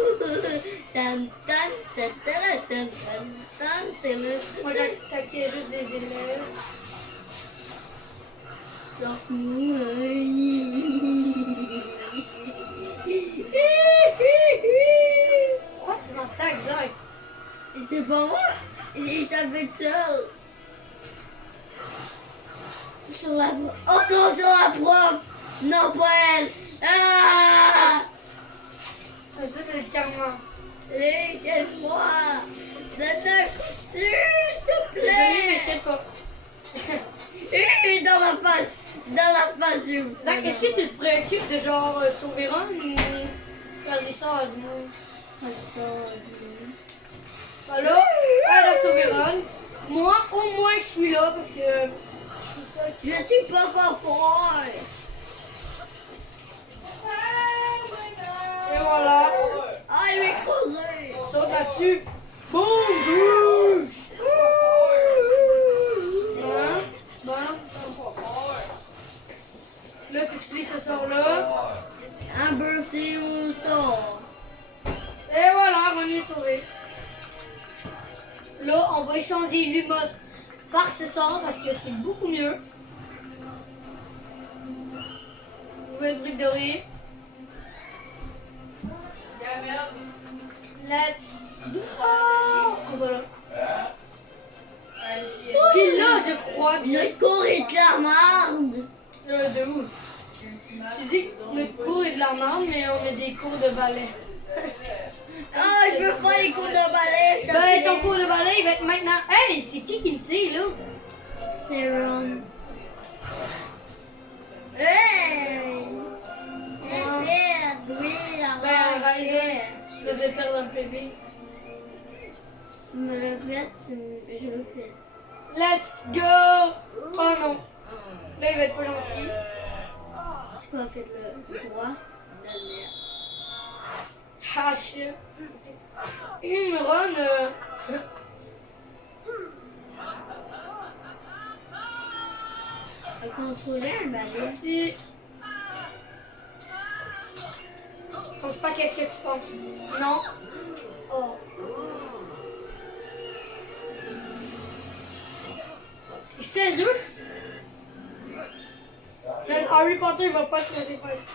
Tan tan tan tan tan tan tan. Moi, j'ai attaqué juste des élèves. Sors-nous. Pourquoi tu m'attaques, Zach? C'est pas moi! Il s'appelle ça! Sur la prof! Oh non, sur la prof! Non, pas elle! Ah! Ça, c'est le karma. Aide-moi! Donne un coup de dessus, s'il te Désolée, mais je plaît! t'aide pas. Dans la face! Dans la face, je vous Zach, est-ce que tu te préoccupes de genre sauver Ron ou faire des sorts à du monde? Alors, elle a sauvé Ron. Moi, au moins, je suis là parce que je trouve ça. Je sais pas quoi faire. Et voilà. Ah, il est creusé. Saute là-dessus. Boum! Boum! Bon. Bon. Là, tu utilises ce sort-là. Un bercy ou sort. Et voilà, on est sauvé. Là, on va échanger Lumos par ce sort parce que c'est beaucoup mieux. Nouvelle brique de riz. Let's go! Voilà. Puis là, je crois bien. Notre cours est de la merde. De où? Tu dis que notre cours est de la merde, mais on a des cours de ballet. Ah, je veux faire les cours de ballet. Ben, ton cours de ballet, il va être maintenant. Hey, c'est qui me sait, là? C'est Ron. Hey! Oui, Ben, arrête. je devais perdre un PV. Tu me le fais, je le fais. Let's go! Oh non. Là, il va être pas gentil. Je peux faire le droit. Ah, shit. Ron, Contrôler un balai. petit. Je sais pas qu'est-ce que tu penses. Non. Oh. T'es sérieux? Man, Harry Potter il va pas te laisser faire ça.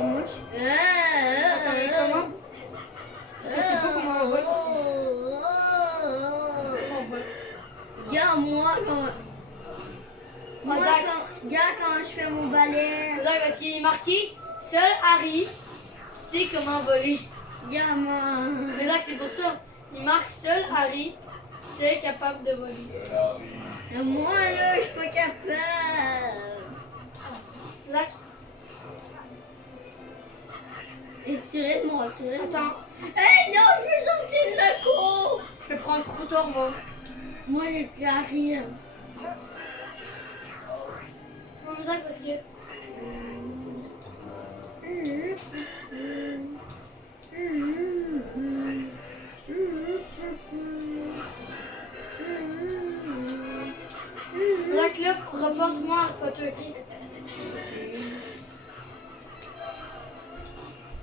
Moi, Attends, comment? Je sais pas comment on vole. Comment on vole? Regarde moi quand. Moi, Zach. regarde quand je fais mon balai. Zach, parce qu'il est marqué, seul Harry sait comment voler. Regarde moi. Mais Zach, c'est pour ça. Il marque seul Harry c'est capable de voler. Et moi là, je suis pas capable. Zach, Et tirer de moi, tirer. attends. Hey non, je veux sortir de la cour. Je vais prendre Crotor, moi. Moi, j'ai plus à rien. Non, mais Zach, parce que. Zach, là, repense-moi à Harry Potter, ok?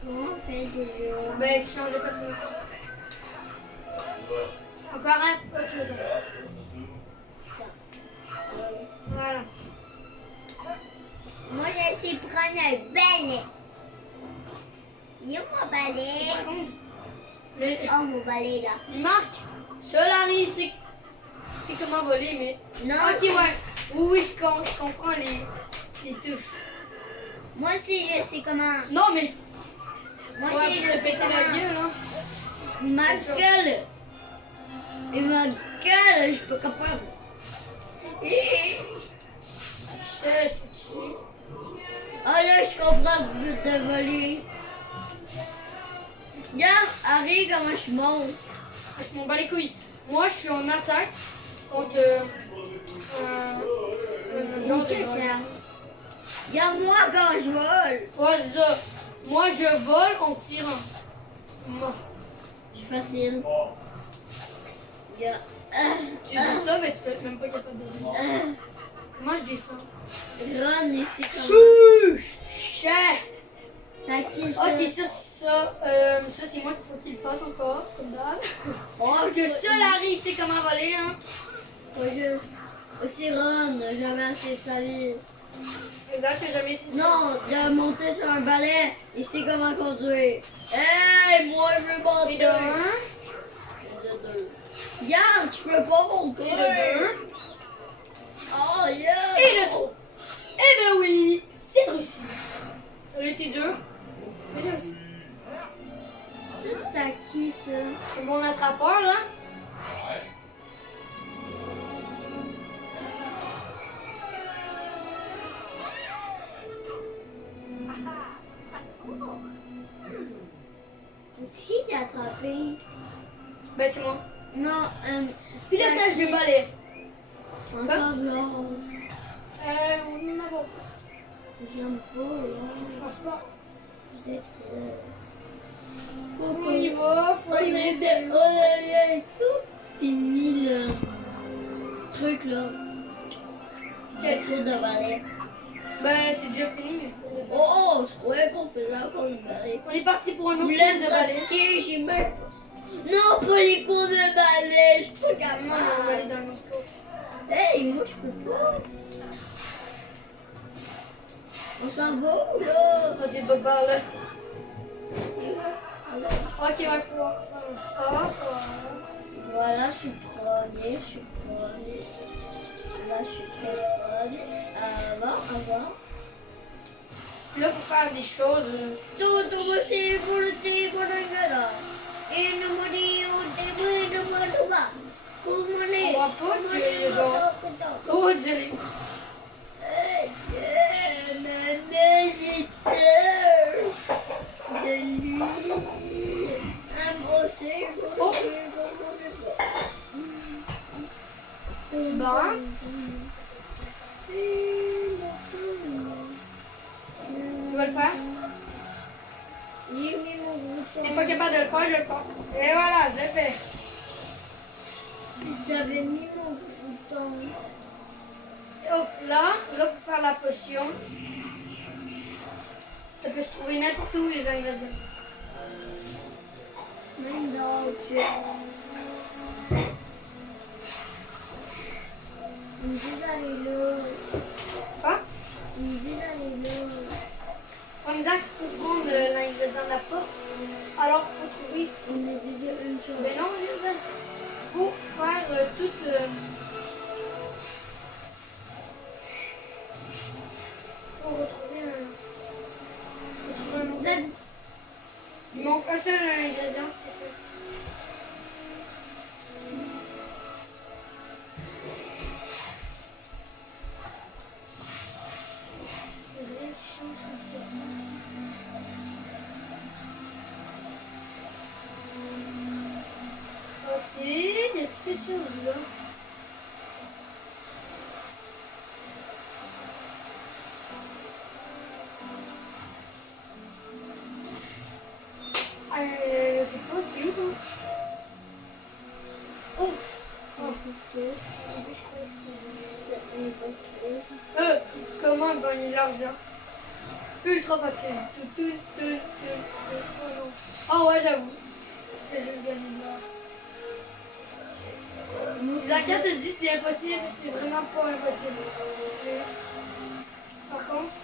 Comment on fait déjà? Ben, tu changes de personnage. Encore un peu plus. Voilà. Moi, je sais prendre un balai. Il y a mon balai. Par contre, Oh, mon balai là. il marque. Seul Harry sait comment voler, mais. Non, Ok, ouais. Oui, je comprends les touches. moi aussi, je sais comment. Non, mais. Moi Ouais, aussi, je je te sais péter la comment. gueule, hein. Ma gueule. Et ma gueule, je suis pas capable. Je te tue. Ah là, je comprends le but de voler. Regarde, Harry, comment je monte. Je m'en bats les couilles. Moi, je suis en attaque contre un genre de Quelqu'un. Regarde-moi quand je vole. Ouais, c'est ça. Moi, je vole en tirant. Moi. Je suis facile. Regarde. Tu dis ça, mais tu vas être même pas capable de voler. Comment je dis ça? Ron ici comme Chouch! Chais! ça qui ça. Ok, ça, c'est moi qu'il faut qu'il le fasse encore, comme d'hab. Oh, Parce que seul Harry sait comment voler, hein. Pas juste. Aussi Ron, jamais assez de sa vie. Exact, que jamais essayé ça. Non, il a monté sur un balai, il sait comment conduire. Hey, moi je veux monter. Et de 1, De deux. Regarde, je peux pas monter. et de 2, Oh yeah. et de 3. Eh ben oui, c'est réussi. Ça a été dur, mais j'ai réussi. C'est à qui ça? C'est mon attrapeur, là. C'est qui a attrapé? Ben, c'est moi. Non, Pilotage de balai. Encore là. On n'en a pas. J'aime pas là. Je pense pas. Peut-être. On y va, faut y aller. On a tout fini le truc là. J'ai trop de balais. Ben, c'est déjà fini. Oh, je croyais qu'on faisait encore une balai. On est parti pour un autre Vous tour l'êtes de balai. pratiqué, j'ai même pas. Non, pas les cours de balai, je suis pas capable. Non, on va aller dans l'autre tour. Hey, moi je peux pas. On s'en va ou là? Oh, c'est pas par là. Ok, il va falloir faire ça. Voilà, je suis premier, je suis premier. Là, je suis premier. Avant. Là, pour faire des choses. Tudo você curte gorangara. E no morio de bueno manuba. Como On voit pas qu'il y a genre. Oh, Jerry. Bon. Tu vas le faire? Si t'es pas capable de le faire, je le fais. Et voilà, je l'ai fait. J'avais mis mon bouton. Hop là, pour faire la potion. Ça peut se trouver n'importe où les ingrédients. Même dans le jeu. Il me dit d'aller là. Quoi? Il me dit d'aller là. Comme ça, il faut prendre l'ingrédient de la force. Alors, il faut trouver. On a déjà une chose. Mais non, il faut faire toute. Faut retrouver un modèle. Il manque un seul ingrédient, c'est ça. Ok, il y a quelque chose là. C'est possible. Oh! Comment gagner de l'argent? Ultra facile. Oh non. Oh ouais, j'avoue. C'est juste gagner de l'argent. Zaka te dit c'est impossible, c'est vraiment pas impossible. Par contre,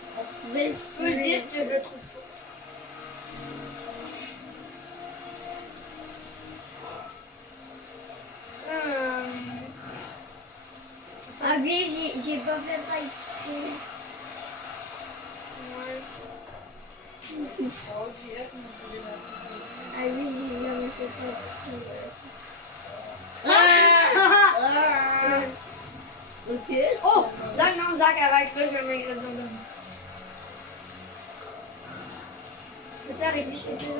je peux dire que je le trouve pas. Ah oui, j'ai pas fait ça exprès. Ouais. Ah oui, j'ai jamais fait ça exprès. Ah! Ok. Oh! Zach, non, Zach, arrête, là, je vais m'ingrédient de moi. Peux-tu arrêter, je te plaît?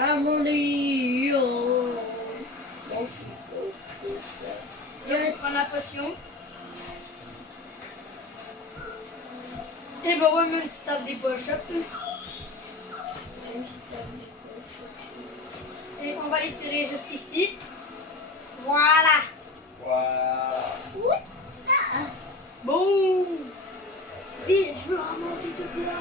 Ah mon dieu. Là, on prend la potion. Et bah ouais, même si tu tapes des push-ups. Et on va les tirer juste ici. Voilà. Boum. Vite, je veux ramasser tout là.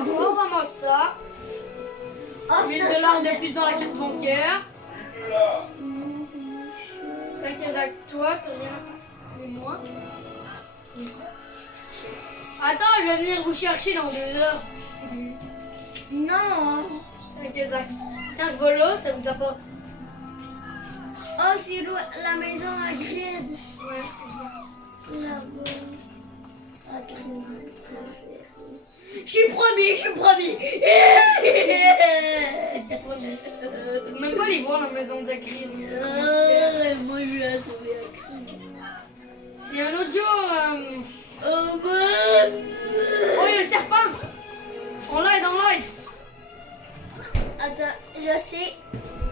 On ramasse ça. Oh, 1000 ça, $ de plus dans la carte bancaire. T'inquiète avec toi, t'as rien à faire. Et moi. Attends, je vais venir vous chercher dans 2 heures. Non. T'inquiète, Zach. Tiens, ce vol-là, ça vous apporte. Oh, c'est la maison à Grid. Ouais. Là-bas. À Grid. Je suis premier. Faut même pas les voir dans la maison de Grid. Moi, je vais la trouver à Grid. C'est un autre jour. Oh, bon. Oh, il y a le serpent. On l'aide. Attends, je sais.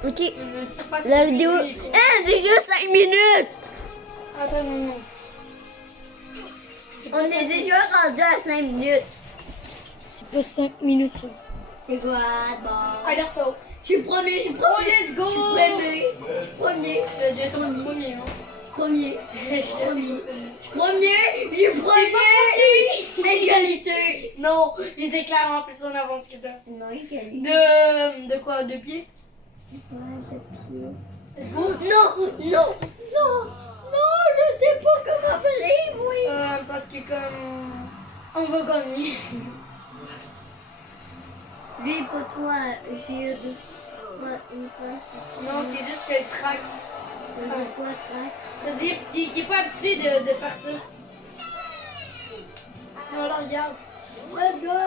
Ok. Je ne sais pas si La tu vidéo. veux, mais- Déjà 5 minutes! Attends, non. On est déjà rendu à 5 minutes. C'est pas 5 minutes, ça. C'est quoi, bon? I don't know. Je suis premier, je suis Oh, premier. let's go! Je suis premier. Je suis premier. Tu as dû être le premier, hein. Premier. Je suis premier. Premier. Je suis premier. Égalité. Non, il était clairement plus en avance que toi. Non, égalité. De quoi? De pied? Let's go. Non, non, non, non, je sais pas comment faire, oui. Parce que comme... On va gagner. Lui, pour toi, j'ai une place. Non, c'est juste que le track. C'est quoi, track? C'est-à-dire qu'il n'est pas habitué de faire ça. Non, là, regarde. Let's go!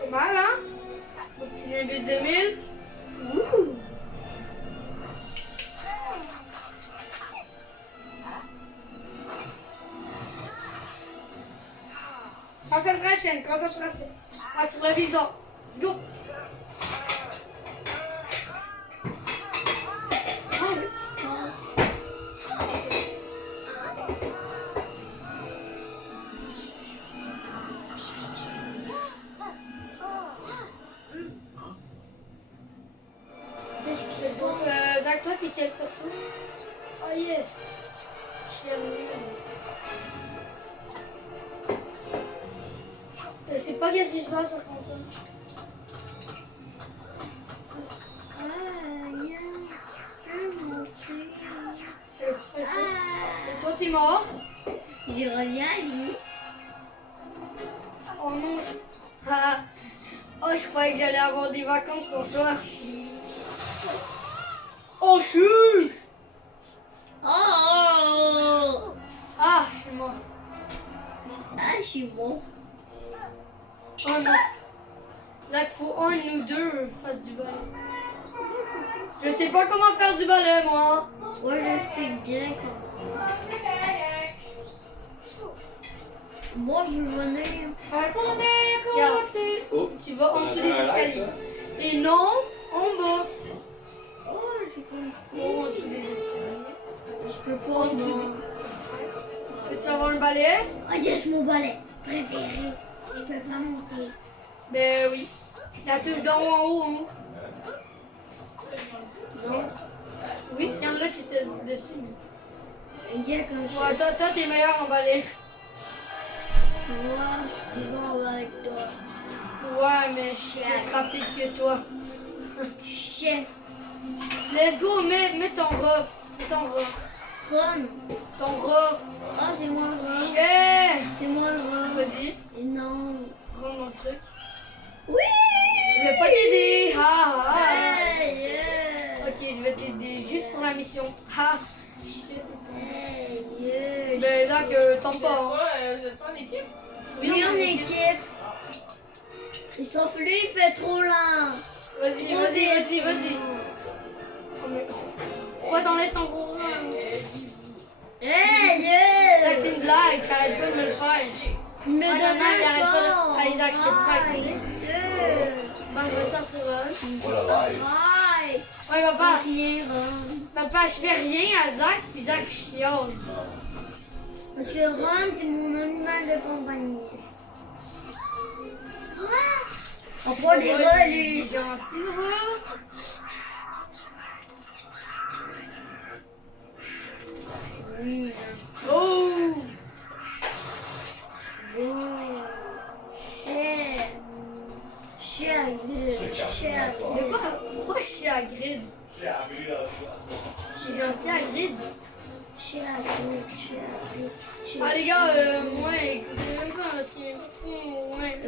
C'est mal, hein? Mon petit Nimbus 2000. Ouh. Concentration. Ah, sur la vivant. Let's go! C'est bon. Zach, toi, t'es quelle personne? Oh yes! Je suis amenée. Je sais pas qu'est-ce qui se passe par contre. Et toi, t'es mort? J'ai rien dit. Oh non, ah. Oh, je croyais que j'allais avoir des vacances sans toi. Oh, chut! Oh! Ah, je suis mort. Ah, je suis bon. Oh non. Là, il faut un ou deux fassent du balai. Je sais pas comment faire du balai, moi. Moi, je sais bien comment. Moi, je veux venir. Regarde, tu vas en dessous des escaliers. Et non, en bas. Oh, j'ai compris. Non, en dessous des escaliers. Je peux pas. En dessous Non. des... Veux-tu avoir un balai? Oh, yes, mon balai préféré. Je peux pas monter. Ben oui. La touche d'en haut en haut, hein. Non. Oui, il y en a qui étaient dessus. Il y a comme ça. Ouais, toi, t'es meilleur en balai. Moi, je suis bon avec toi. Ouais, mais je suis plus rapide que toi. Chef. Let's go, mets ton robe. Mets ton robe. Ron. Ton robe. Oh, c'est moi le Ron. Yeah! C'est moi le Ron. Vas-y, Non. prends mon truc. Oui! Je vais pas t'aider. Ha ha. Hey, yeah. Ok, je vais t'aider juste pour la mission. Ha. Shit. Hey, yeah. Ben là que t'en pas. Hein. Vous êtes pas en équipe? Oui, en équipe. Et sauf lui, il fait trop lent. Vas-y, vas-y. Pourquoi t'enlèves ton gros rang? Hey, Là, yeah. c'est une blague, t'arrêtes pas de me le faire. Me Ah, donne non, il arrête pas de- un Ah, Isaac, je peux pas son. accéder. Bon, je vais sortir là. Aïe. Ouais, papa. Rien, Ron. Papa, je fais rien à Zach, puis Zach chiale. Parce que Ron, c'est mon animal de compagnie. On prend les gars, Il lui. est gentil, le rat. Oui. Oh! Chien. Chien gris. Chien De quoi? Pourquoi je suis à grid? Je suis gentil à grid. Chien gris. Ah, les gars, moi, écoutez même pas, parce qu'il y a ouais,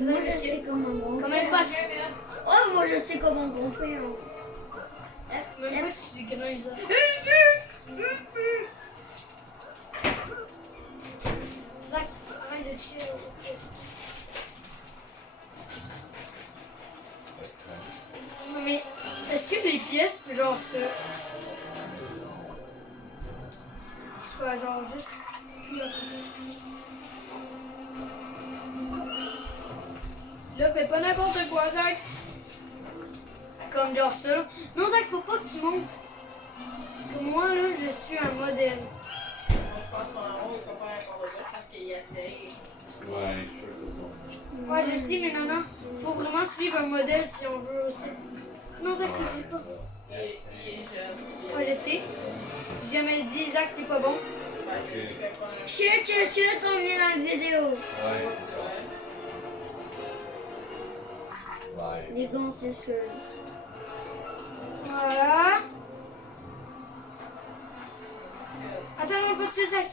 Moi, je parce sais que... comment on Quand fait. même pas... Oh, moi, je sais comment on fait. Même pas que tu grinces, ça. Zach, arrête de chier. Mais est-ce que les pièces, genre ça, soient genre juste... Là, fais pas n'importe quoi, Zach. Comme genre ça. Non, Zach, faut pas que tu montes. Comme moi, là, je suis un modèle. Moi, je pense qu'en haut, il faut pas n'importe quoi parce qu'il essaye. Ouais, je suis sûr que Ouais, je sais, mais non. Faut vraiment suivre un modèle si on veut aussi. Non, Zach, tu dis pas. Il est jeune. Ouais, je sais. J'ai jamais dit, Zach, t'es pas bon. Ouais, je dis que pas un- Chut, on est dans la vidéo. Ouais. Ouais. Les gants, c'est ce que... Voilà. Attends, on peut tuer Zach.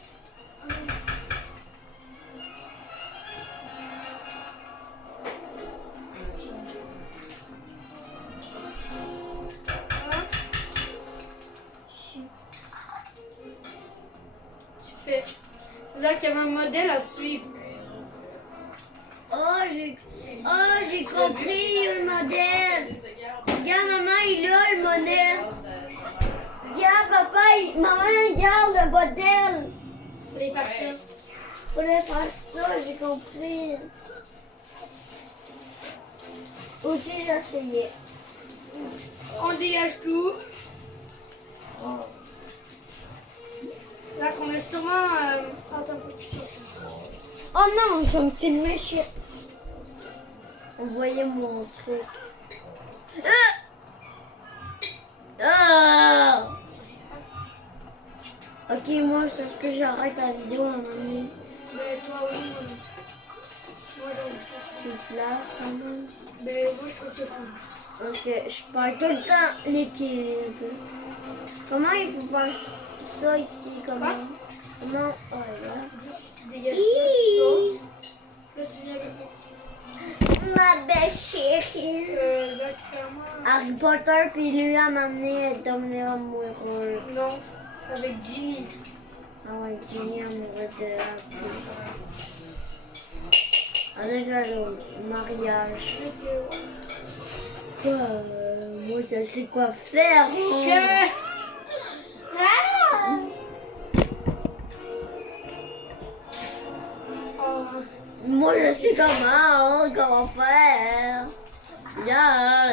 Voilà. Tu fais. C'est Zach, il y avait un modèle à suivre. Oh, j'ai compris le modèle. Regarde, maman, il a le modèle. Regarde, papa, maman, regarde le modèle. Faut aller faire ça. Faudrait faire ça, j'ai compris. Aussi, j'ai essayé. On dégage tout. Là, on est sûrement. Attends, faut que je sorte. Oh non, je vais me filmer shit. Envoyez mon truc. Ah! Ok, moi, ça se peut que j'arrête la vidéo à un moment donné. Ben, toi, oui. Moi, Je suis là, quand même. ben, moi, je peux te prendre. Ok, je perds tout le temps l'équilibre. Comment il faut faire ça ici? Comment? Comment? Oh là. Tu dégages ça, saute. Là, tu viens avec moi. Ma belle chérie. Jacques, clairement. Harry Potter, puis lui a m'amené devenir amoureux. Non, c'est avec Ginny. Ah ouais, Jenny amoureux de Harry. Ah déjà le mariage. Quoi? Moi je sais quoi faire. Je... Ah! Oh, Moi je sais comment faire. Ya.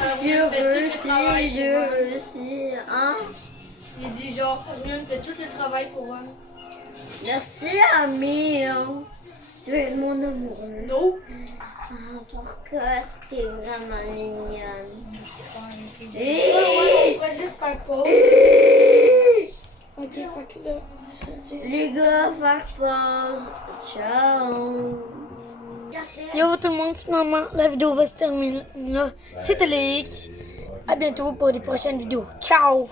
Hermione fait tout le travail pour Ron. Je réussis, hein? Il dit genre, Hermione fait tout le travail pour Ron. Merci ami. Tu es mon amoureux. Non. Ah, pourquoi c'était vraiment mignonne. Ouais, on pourrait juste faire pause. Ok, fait que là. Les gars, faire pause. Ciao. Yo tout le monde, finalement, la vidéo va se terminer là. C'était Léic. À bientôt pour des prochaines vidéos. Ciao!